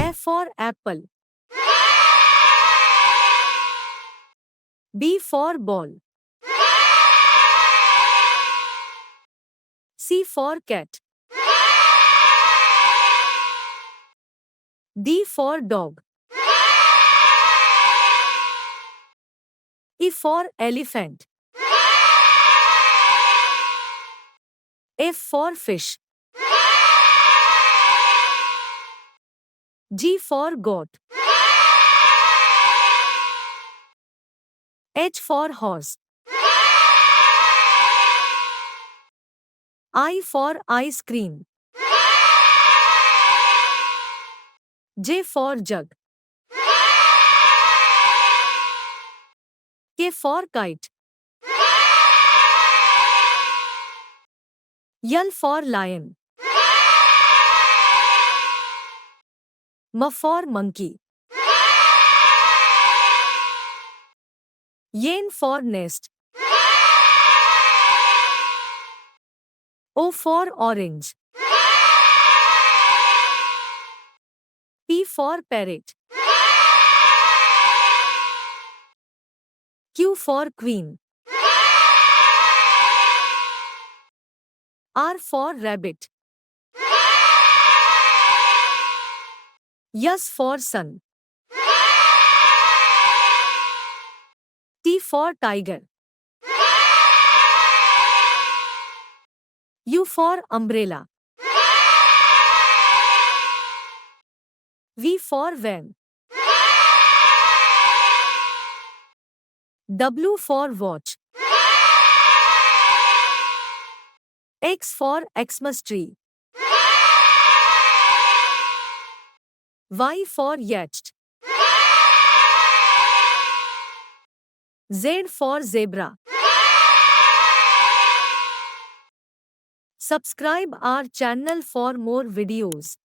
A for apple. B for ball. C for cat. D for dog. E for elephant. F for fish. G for goat. H for horse. I for ice cream. J for jug. K for kite. L for lion. M for monkey. N for nest. O for orange. P for parrot. Q for queen. R for rabbit. S for sun. T for tiger. U for umbrella. V for van. W for watch. X for Xmas tree. Y for yacht. Z for zebra. Subscribe our channel for more videos.